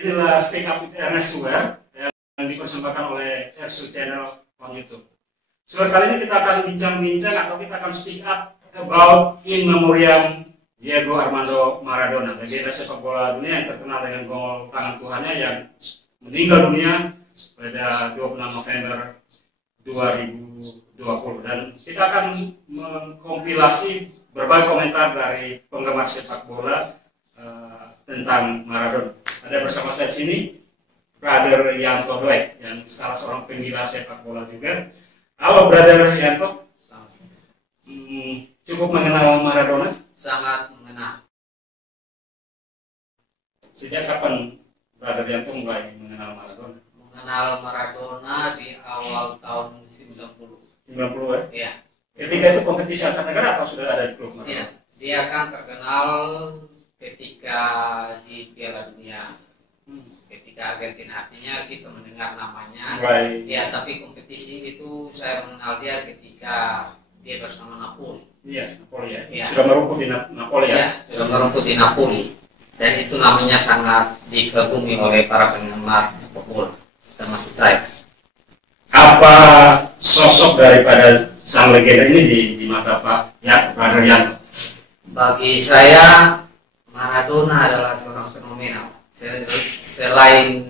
Inilah Speak Up with Ernest Suwer yang dipersembahkan oleh Ersu Channel on YouTube. Suwer, kali ini kita akan bincang-bincang atau kita akan speak up about in memoriam Diego Armando Maradona, legenda sepak bola dunia yang terkenal dengan gol tangan Tuhannya yang meninggal dunia pada 26 November 2020. Dan kita akan mengkompilasi berbagai komentar dari penggemar sepak bola tentang Maradona. Ada bersama saya di sini Brother Yanto Dwek yang salah seorang penggila sepak bola juga. Halo Brother Yanto. Cukup mengenal Maradona? Sangat mengenal. Sejak kapan Brother Yanto mulai mengenal Maradona? Mengenal Maradona di awal tahun 90. 90 ya? Iya. Ketika itu kompetisi antar negara atau sudah ada di klub Maradona? Iya. Dia kan terkenal ketika di Piala Dunia. Ketika Argentina, artinya kita mendengar namanya. Right. Ya, tapi kompetisi itu saya mengenal dia ketika dia bersama Napoli. Iya, Napoli ya. Ya. Sudah merumput di Napoli ya? Ya, sudah merumput di Napoli. Dan itu namanya sangat dikagumi oleh para penggemar sepak bola, termasuk saya. Apa sosok daripada sang legenda ini di mata Pak ya, Brother Yanto? Bagi saya, Maradona adalah seorang fenomenal. Selain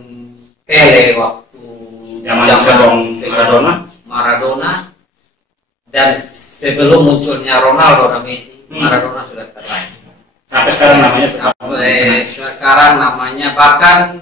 Pele waktu Zaman Maradona dan sebelum munculnya Ronaldo dan Messi, Maradona sudah terlahir. Sampai sekarang namanya Sampai sekarang namanya bahkan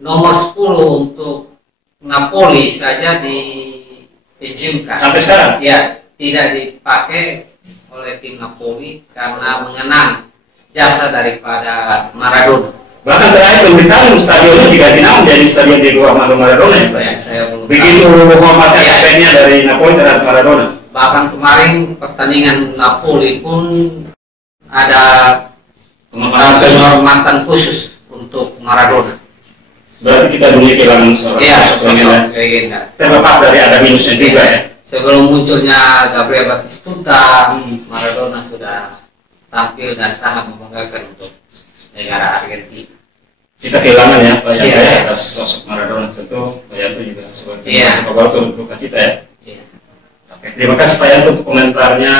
nomor 10 untuk Napoli saja diizinkan. Sampai sekarang? Ya, tidak dipakai oleh tim Napoli karena mengenang jasa daripada Maradona. Bahkan terakhir pemberitahuan stadionnya diganti nama menjadi Stadion Diego Armando Maradona ya? Saya belum begitu hormatnya aspeknya dari Napoli terhadap Maradona. Bahkan kemarin pertandingan Napoli pun ada penghormatan khusus untuk Maradona. Berarti kita dunia kehilangan seorang sosok legenda. Terlepas dari ada minusnya juga ya. Sebelum munculnya Gabriel Batistuta, Maradona sudah tampil dan sangat membanggakan untuk negara Argentina. Kita kehilangan ya Pak Yanto ya atas sosok Maradona, tentu Pak Yanto juga sebagai penggemar untuk kita ya. Oke, terima kasih Pak Yanto untuk komentarnya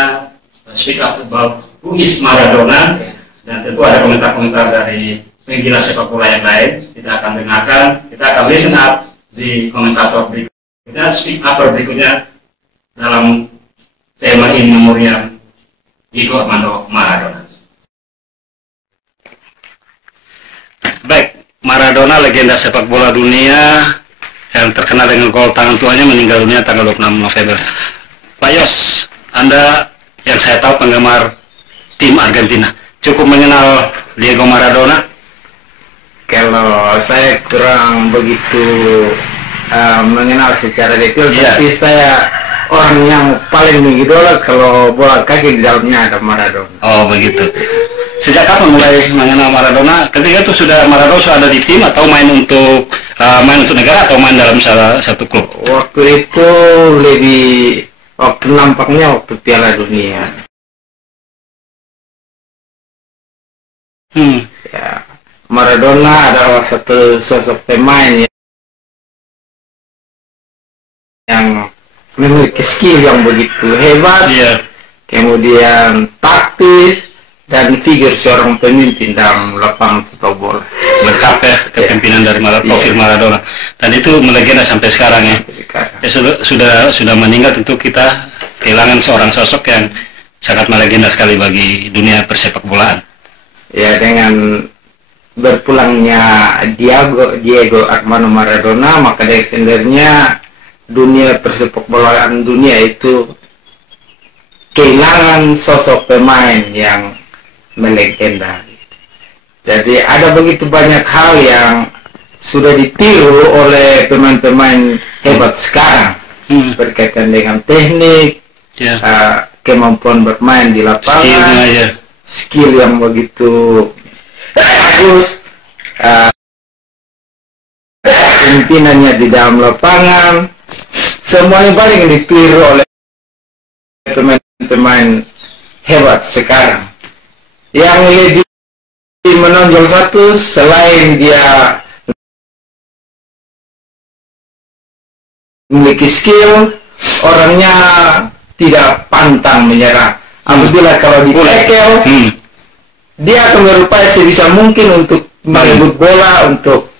speak up about who is Maradona, dan tentu ada komentar-komentar dari penggila sepak bola yang lain. Kita akan dengarkan, kita akan listen up di komentator berikutnya, speak up berikutnya dalam tema in memoriam Diego Armando Maradona. Baik, Maradona legenda sepak bola dunia yang terkenal dengan gol tangan tuanya meninggal dunia tanggal 26 November. Pak Yos, Anda yang saya tahu penggemar tim Argentina, cukup mengenal Diego Maradona? Kalau saya kurang begitu mengenal secara detail, tapi saya orang yang paling mengidola kalau bola kaki di dalamnya ada Maradona. Oh begitu. Sejak kapan mulai mengenal Maradona? Ketika itu Maradona sudah ada di tim atau main untuk negara atau main dalam salah satu klub? Waktu itu waktu nampaknya waktu Piala Dunia. Ya, Maradona adalah satu sosok pemain yang memiliki skill yang begitu hebat, kemudian taktis, dan figur seorang pemimpin dalam lapangan sepak bola. Lengkap ya kepemimpinan dari profil Maradona, dan itu melegenda sampai sekarang ya. Sudah meninggal, tentu kita kehilangan seorang sosok yang sangat melegenda sekali bagi dunia persepak bolaan. Ya, dengan berpulangnya Diego Armando Maradona, maka dari sendirinya dunia persepak bolaan dunia itu kehilangan sosok pemain yang melegenda. Jadi ada begitu banyak hal yang sudah ditiru oleh pemain-pemain hebat sekarang berkaitan dengan teknik, kemampuan bermain di lapangan, skill yang begitu bagus, pimpinannya di dalam lapangan, semuanya banyak ditiru oleh pemain-pemain hebat sekarang. Yang lebih menonjol satu, selain dia memiliki skill, orangnya tidak pantang menyerah. Apabila kalau ditekel, dia akan berupaya sebisa mungkin untuk merebut bola, untuk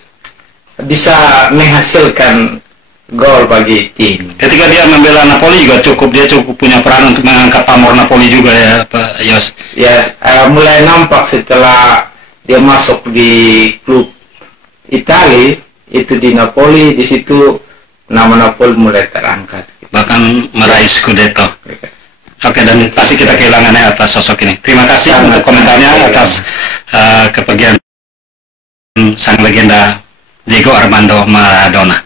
bisa menghasilkan gol bagi tim. Ketika dia membela Napoli juga dia cukup punya peran untuk mengangkat pamor Napoli juga ya Pak Yos. Ya, mulai nampak setelah dia masuk di klub Italia itu di Napoli, di situ nama Napoli mulai terangkat. Bahkan meraih Scudetto. Oke, dan pasti kita kehilangannya atas sosok ini. Terima kasih untuk komentarnya atas kepergian sang legenda Diego Armando Maradona.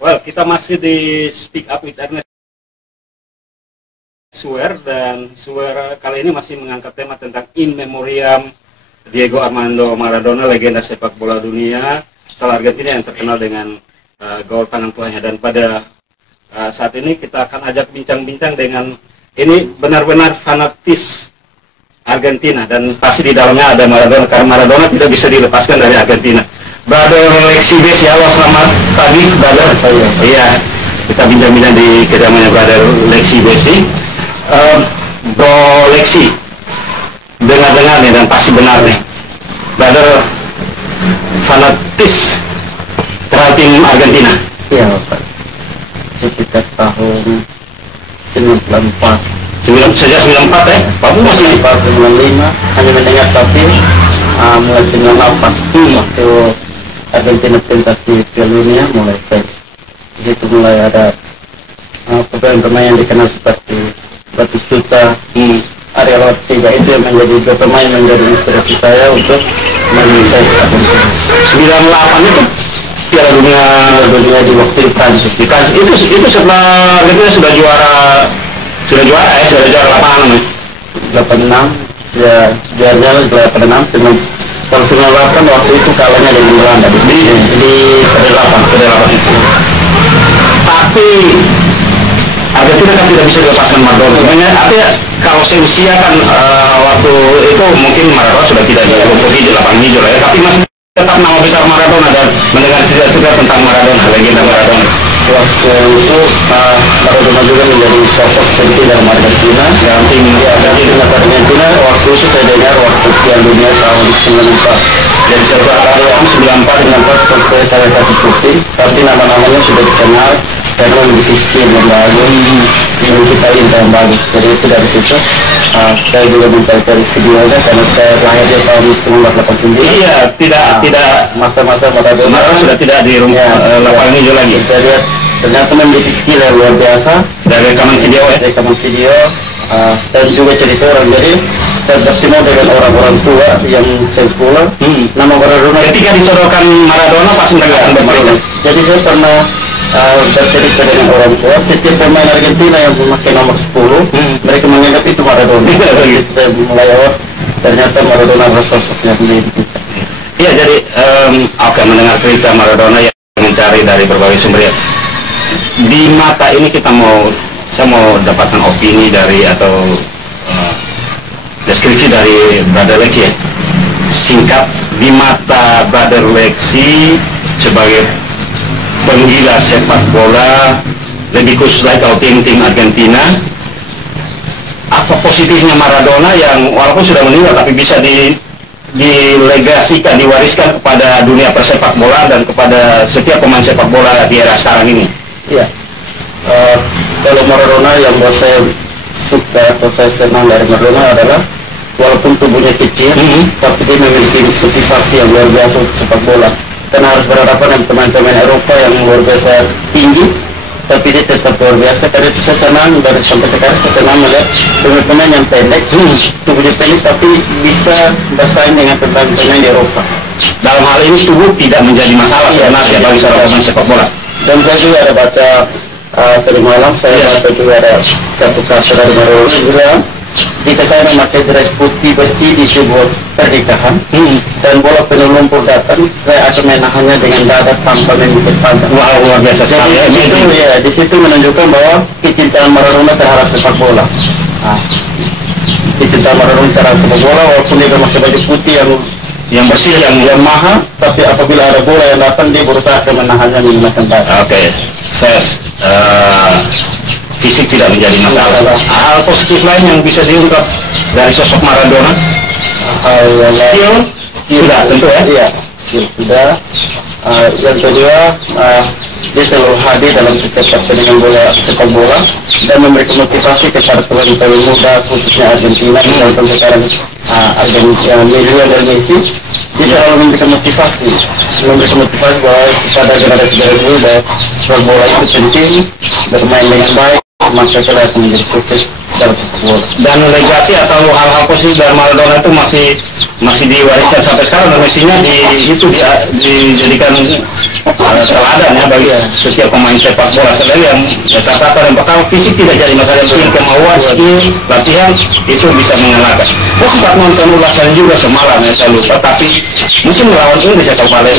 Well, kita masih di Speak Up with Ernest Suwer, dan Suwer kali ini masih mengangkat tema tentang In Memoriam Diego Armando Maradona, legenda sepak bola dunia, asal Argentina yang terkenal dengan gol tangan tuanya. Dan pada saat ini kita akan ajak bincang-bincang dengan ini benar-benar fanatis Argentina, dan pasti di dalamnya ada Maradona, karena Maradona tidak bisa dilepaskan dari Argentina. Brother Lexi Besi, halo, selamat pagi, brother. Iya, kita bincang-bincang di kediamannya Brother Lexi Besi. Bro Lexi, dengar-dengar nih, dan pasti benar nih, brother fanatis terhadap tim Argentina. Iya Pak, sekitar tahun 94. Sejak 94 ya? Pak masih 95 hanya mendengar, tapi mulai 98 waktu Argentina pentas di Piala Dunia mulai di situ mulai ada pemain-pemain yang dikenal seperti Batistuta, Ariel Ortega, itu yang menjadi dua pemain menjadi inspirasi saya untuk mencintai sepak bola. 98 itu Piala Dunia di waktu di Prancis. Itu setelah Argentina sudah juara lapangan nih. 86 ya, juaranya 86 tahun 98 waktu itu kalahnya dengan Belanda di Kedelapan itu. Tapi Argentina kan tidak bisa dilepaskan Maradona. Sebenarnya artinya kalau seusia kan waktu itu mungkin Maradona sudah tidak dilumpuhi di lapangan hijau ya, tapi masih tetap nama besar Maradona, dan mendengar cerita tentang Maradona, legenda Maradona. Waktu itu Maradona juga menjadi sosok penting dalam Argentina. Dan tim Argentina waktu itu saya dengar waktu Piala Dunia tahun 94. Jadi setelah tahun 94 sampai saya kasih putih, tapi nama-namanya sudah dikenal karena memiliki skill yang bagus, memiliki talenta yang bagus. Jadi itu dari situ saya juga mencari videonya, karena saya lahir di tahun 1989. Iya, tidak masa-masa Maradona sudah tidak di lapangan hijau lagi. Saya lihat ternyata memiliki skill yang luar biasa dari rekaman video dan juga cerita orang. Jadi saya bertemu dengan orang-orang tua yang fans bola. Nama Maradona ketika disodorkan Maradona pas mereka akan bercerita. Jadi saya pernah bercerita dengan orang tua, setiap pemain Argentina yang memakai nomor 10 mereka menganggap itu Maradona. Jadi saya mulai ternyata Maradona adalah sosok yang mendidik. Iya, jadi oke, mendengar cerita Maradona yang mencari dari berbagai sumber ya. Di mata ini saya mau dapatkan opini dari atau deskripsi dari Brother Lexi ya. Singkat, di mata Brother Lexi sebagai penggila sepak bola, lebih khusus lagi kalau tim Argentina, apa positifnya Maradona yang walaupun sudah meninggal tapi bisa dilegasikan, diwariskan kepada dunia persepak bola dan kepada setiap pemain sepak bola di era sekarang ini? Iya. Kalau Maradona yang buat saya suka atau saya senang dari Maradona adalah walaupun tubuhnya kecil, tapi dia memiliki motivasi yang luar biasa untuk sepak bola. Karena harus berhadapan dengan pemain-pemain Eropa yang luar biasa tinggi, tapi dia tetap luar biasa. Karena itu saya senang, dari sampai sekarang saya senang melihat pemain-pemain yang pendek, tubuhnya pendek tapi bisa bersaing dengan pemain-pemain di Eropa. Dalam hal ini tubuh tidak menjadi masalah sebenarnya bagi seorang pemain sepak bola. Dan saya juga ada baca tadi malam, saya baca juga ada satu kata dari Maradona bilang, jika saya memakai dress putih besi di sebuah pernikahan dan bola penuh lumpur datang, saya akan menahannya dengan dada tanpa mengikat panjang. Wah, luar biasa sekali ya. Di situ menunjukkan bahwa kecintaan Maradona terhadap sepak bola. dicinta Maradona cara sepak bola, walaupun dia pakai baju putih yang bersih, yang mahal, tapi apabila ada bola yang datang dia berusaha menahannya menggunakan tangan. Oke, first fisik tidak menjadi masalah. Hal positif lain yang bisa diungkap dari sosok Maradona? Skill sudah tentu ya? Iya, skill sudah. Yang kedua, dia selalu hadir dalam setiap pertandingan sepak bola dan memberikan motivasi kepada pemain-pemain muda khususnya Argentina dan sekarang Lionel Messi. Dia selalu memberikan motivasi bahwa kepada generasi muda sepak bola itu penting, bermain dengan baik, maka kita akan menjadi sukses dalam sepak bola. Dan legasi atau hal-hal positif dari Maradona itu masih diwariskan sampai sekarang, dan Messi-nya dijadikan teladan ya bagi setiap pemain sepak bola. Selain yang kata-kata yang pertama, fisik tidak jadi masalah, kemauan, skill, latihan itu bisa mengalahkan. Saya sempat nonton ulasan juga semalam ya, saya lupa, tapi mungkin melawan Inggris atau pada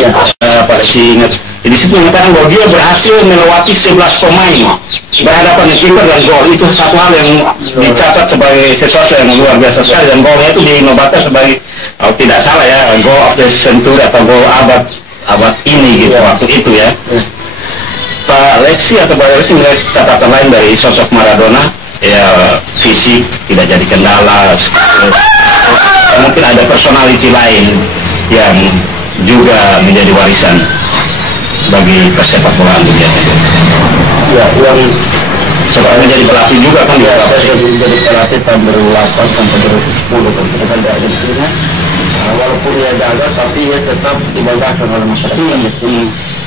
si ingat. Di situ mengatakan bahwa dia berhasil melewati 11 pemain berhadapan dengan kiper dan gol. Itu satu hal yang dicatat sebagai sesuatu yang luar biasa sekali, dan golnya itu dinobatkan sebagai, kalau tidak salah ya, goal of the century atau gol abad ini gitu waktu itu ya. Pak Lexi atau Pak Lexi melihat catatan lain dari sosok Maradona, ya fisik tidak jadi kendala, mungkin ada personality lain yang juga menjadi warisan bagi persepak bolaan dunia. Ya, yang sempat menjadi pelatih juga kan dia. Saya menjadi pelatih tahun 2008 sampai 2010 kan di Argentina. Walaupun dia gagal, tapi dia tetap dibanggakan oleh masyarakat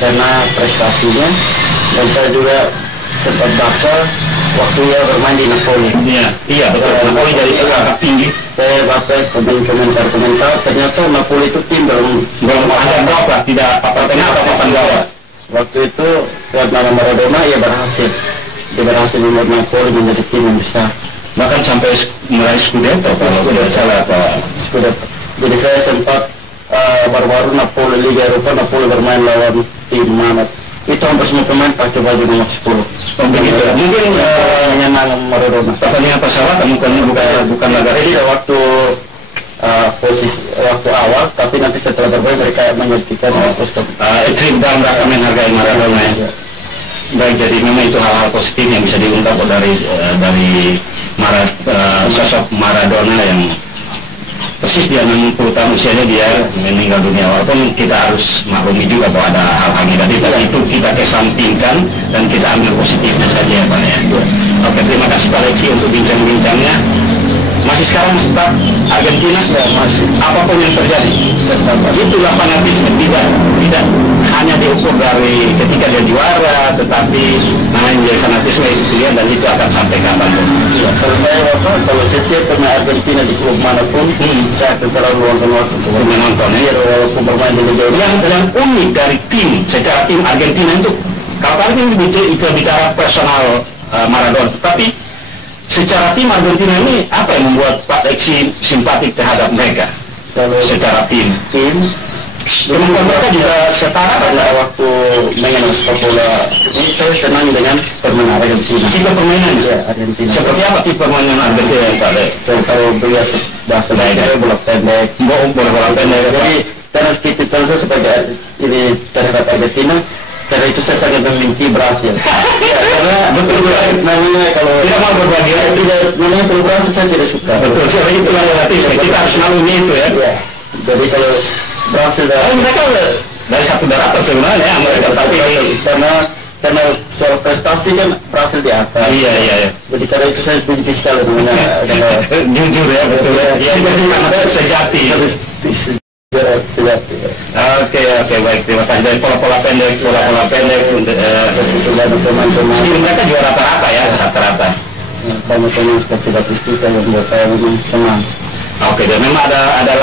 karena prestasinya. Dan saya juga sempat baca waktu dia bermain di Napoli. Iya betul. Napoli dari agak tinggi. Saya baca komentar, ternyata Napoli itu tim belum ada berapa, tidak papan tengah atau papan bawah. Waktu itu lewat nama Maradona dia berhasil membuat Napoli menjadi tim yang besar, bahkan sampai meraih Scudetto kalau tidak salah Pak. Scudetto. Jadi saya sempat baru-baru Napoli Liga Eropa, Napoli bermain lawan tim mana itu hampir semua pemain pakai baju nomor 10. Begitu. Mungkin menyenangkan Maradona. Pertandingan pesawat bukan laga jadi waktu posisi waktu awal, tapi nanti setelah bermain mereka menyertikan trip dan mereka menghargai Maradona ya. Baik, jadi memang itu hal-hal positif yang bisa diungkap dari sosok Maradona yang persis dia 60 tahun usianya dia meninggal dunia. Walaupun kita harus maklumi juga bahwa ada hal-hal negatif, tapi itu kita kesampingkan dan kita ambil positifnya saja ya Pak ya. Oke, terima kasih Pak Lexi untuk bincang-bincangnya. Masih sekarang tetap Argentina ya, masih apapun yang terjadi itulah fanatisme, tidak hanya diukur dari ketika dia juara, tetapi namanya fanatisme itu dia, dan itu akan sampai kapanpun. Ya, kalau setiap pemain Argentina di klub manapun saya akan selalu nonton untuk menonton ya, walaupun bermain di Liga Eropa. Yang unik dari secara tim Argentina itu, kalau kali ini bicara personal Maradona, tapi secara tim Argentina ini apa yang membuat Pak Lexi simpatik terhadap mereka? Kalau secara tim kemampuan mereka juga setara pada waktu main sepak bola ini. Saya senang dengan permainan Argentina. Tipe permainan ya Argentina. Seperti apa tipe permainan Argentina Pak Lex? Kalau biasa bahasa daerah bola pendek, bola pendek. Jadi karena kita sebagai ini terhadap Argentina, karena itu saya sangat membenci Brasil. Ya, karena betul namanya kalau tidak mau berbagi, tidak namanya kalau Brasil saya tidak suka. Betul, sebenarnya itu yang relatif. Kita harus maklumi itu ya. Jadi kalau Brasil mereka dari satu daratan sebenarnya mereka, tapi karena soal prestasi kan Brasil di atas. Iya. Jadi karena itu saya benci sekali namanya. Jujur ya, betul. Ya, jadi karena sejati. Oke, baik, terima kasih. Dari pola-pola pendek untuk teman-teman. Skill mereka juga rata-rata ya, rata-rata. Teman-teman seperti Batista yang buat saya lebih senang. Oke, dan memang ada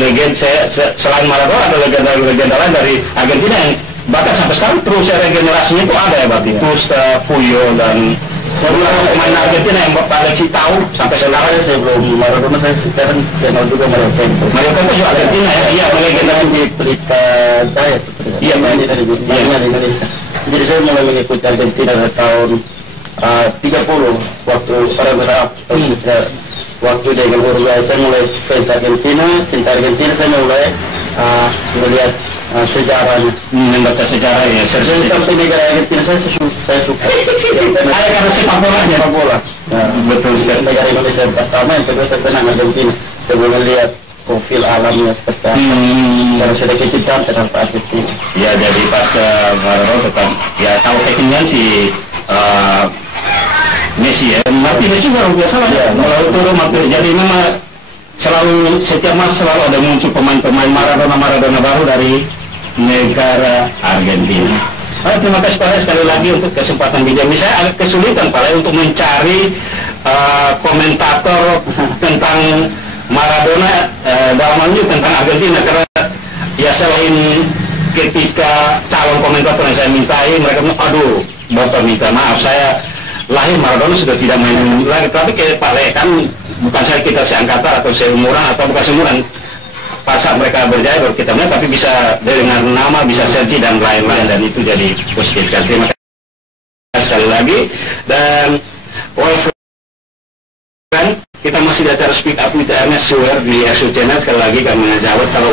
legenda selain Maradona, ada legenda lain dari Argentina yang bahkan sampai sekarang terus regenerasinya itu ada ya, berarti Pusta, Puyol, dan semua pemain Argentina yang Pak Lexi tahu sampai sekarang. Sebelum Maradona saya sekarang kenal juga Mario Kempes. Mario Kempes juga Argentina ya, iya, legenda di Pelita Jaya. Iya, main di Indonesia. Jadi saya mulai mengikuti Argentina dari tahun 30 waktu para berapa waktu dengan Uruguay saya mulai fans Argentina, cinta Argentina, saya mulai melihat sejarahnya, membaca sejarah ya. Jadi sampai negara Argentina saya suka. Ada karena sepak bolanya. Sepak bola. Betul sekali. Negara Indonesia pertama, yang kedua saya senang Argentina. Saya boleh lihat profil alamnya seperti apa. Karena sudah kecintaan terhadap Argentina. Ya, jadi pas Maradona tetap ya tahu tekniknya si Messi ya. Mati Messi luar biasa lah. Ya, melalui turun mati. Jadi memang selalu setiap masa selalu ada muncul pemain-pemain Maradona baru dari negara Argentina. Terima kasih Pak sekali lagi untuk kesempatan video ini. Saya agak kesulitan Pak untuk mencari komentator tentang Maradona dalam hal ini tentang Argentina, karena ya selain ketika calon komentator yang saya mintai mereka bilang, aduh Bapak minta maaf, saya lahir Maradona sudah tidak main lagi. Tapi kayak Pak Le kan bukan saya kita seangkatan atau seumuran atau bukan seumuran, pas saat mereka berjaya baru kita melihat, tapi bisa dengan nama, bisa selfie dan lain-lain, dan itu jadi positif. Terima kasih sekali lagi. Dan kita masih di acara Speak Up with Ernest Suwer di SU Channel. Sekali lagi kami menjawab kalau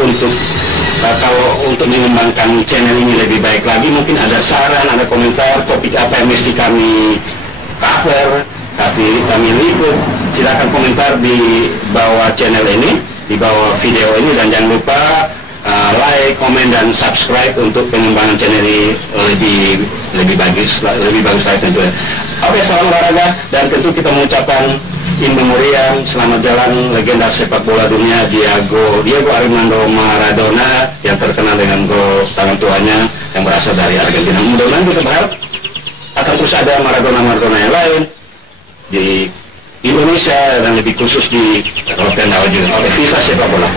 untuk mengembangkan channel ini lebih baik lagi, mungkin ada saran, ada komentar, topik apa yang mesti kami cover, kami liput, silakan komentar di bawah channel ini, di bawah video ini, dan jangan lupa like, komen, dan subscribe untuk pengembangan channel ini lebih bagus lagi tentunya. Oke, salam olahraga, dan tentu kita mengucapkan in memoriam, selamat jalan legenda sepak bola dunia Diego Armando Maradona yang terkenal dengan gol tangan tuanya yang berasal dari Argentina. Mudah-mudahan kita berharap akan terus ada Maradona yang lain di Indonesia dan lebih khusus di Rokenda juga. Oke, FIFA sepak bola.